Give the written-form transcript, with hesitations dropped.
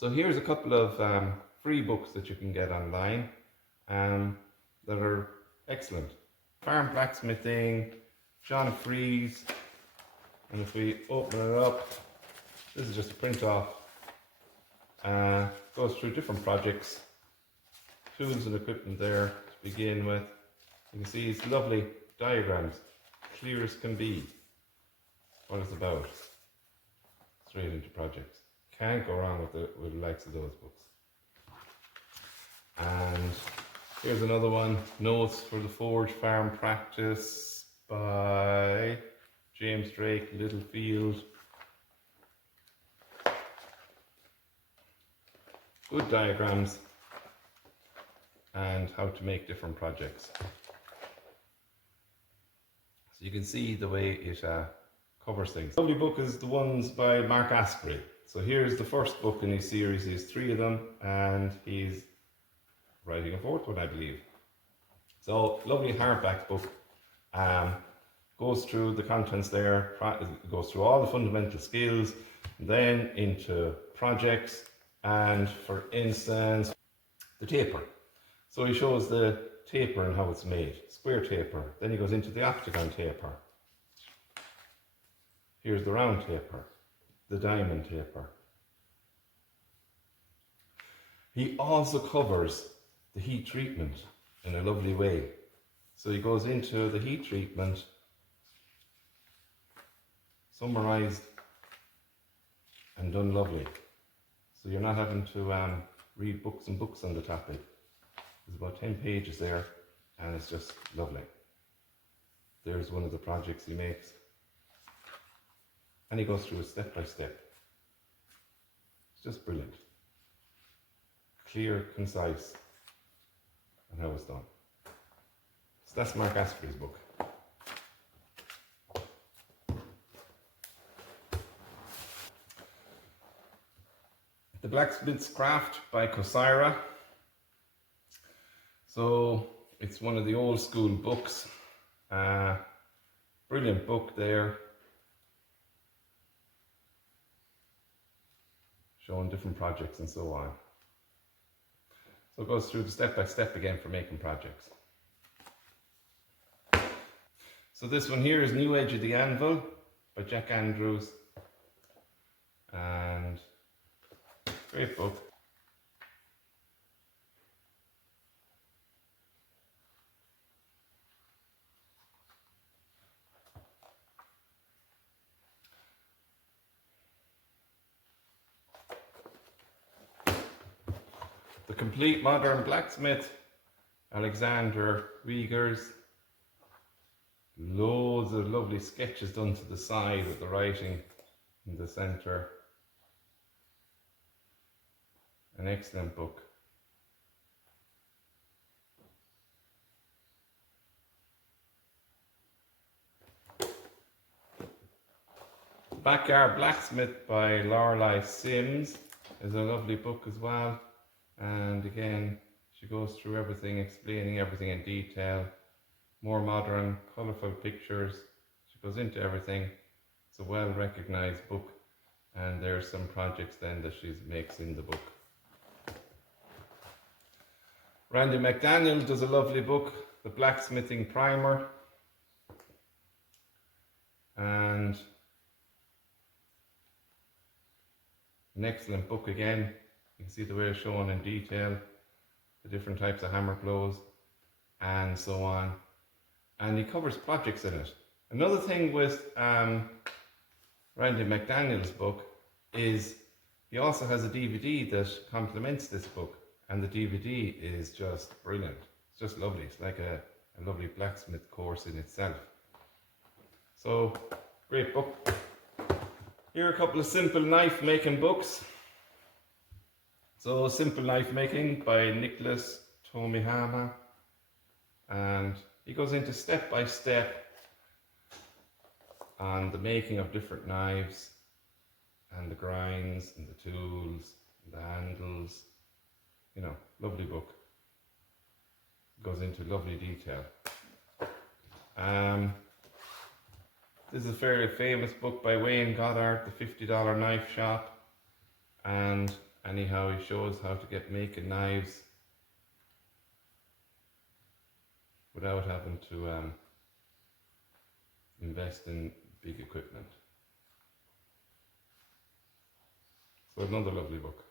So here's a couple of free books that you can get online that are excellent. Farm Blacksmithing, John Freeze, and if we open it up, this is just a print off. Goes through different projects, tools and equipment there to begin with. You can see it's lovely diagrams, clear as can be what it's about, straight into projects. Can't go wrong with the likes of those books. And here's another one, Notes for the Forge Farm Practice by James Drake, Littlefield. Good diagrams and how to make different projects. So you can see the way it covers things. Lovely book is the ones by Mark Asprey. So here's the first book in his series. There's 3 of them, and he's writing a 4th one, I believe. So lovely hardback book. Goes through the contents there, goes through all the fundamental skills, then into projects, and for instance, the taper. So he shows the taper and how it's made, square taper. Then he goes into the octagon taper. Here's the round taper, the diamond taper. He also covers the heat treatment in a lovely way. So he goes into the heat treatment, summarized and done lovely. So you're not having to read books and books on the topic. There's about 10 pages there, and it's just lovely. There's one of the projects he makes. And he goes through it step by step. It's just brilliant. Clear, concise, and how it's done. So that's Mark Asprey's book. The Blacksmith's Craft by Kosira. So it's one of the old school books. Brilliant book there. Showing different projects and so on. So it goes through the step by step again for making projects. So this one here is New Edge of the Anvil by Jack Andrews. And great book. The Complete Modern Blacksmith, Alexander Wiegers. Loads of lovely sketches done to the side with the writing in the center. An excellent book. Backyard Blacksmith by Lorelei Sims is a lovely book as well. And again, she goes through everything, explaining everything in detail. More modern, colourful pictures. She goes into everything. It's a well-recognised book. And there are some projects then that she makes in the book. Randy McDaniel does a lovely book, The Blacksmithing Primer. And an excellent book again. You can see the way it's shown in detail, the different types of hammer blows and so on. And he covers projects in it. Another thing with Randy McDaniel's book is he also has a DVD that complements this book, and the DVD is just brilliant. It's just lovely. It's like a lovely blacksmith course in itself. So, great book. Here are a couple of simple knife making books. So, Simple Knife Making by Nicholas Tomihama, and he goes into step by step on the making of different knives and the grinds and the tools and the handles. You know, lovely book. Goes into lovely detail. This is a fairly famous book by Wayne Goddard, The $50 Knife Shop, and anyhow, he shows how to get making knives without having to invest in big equipment. So another lovely book.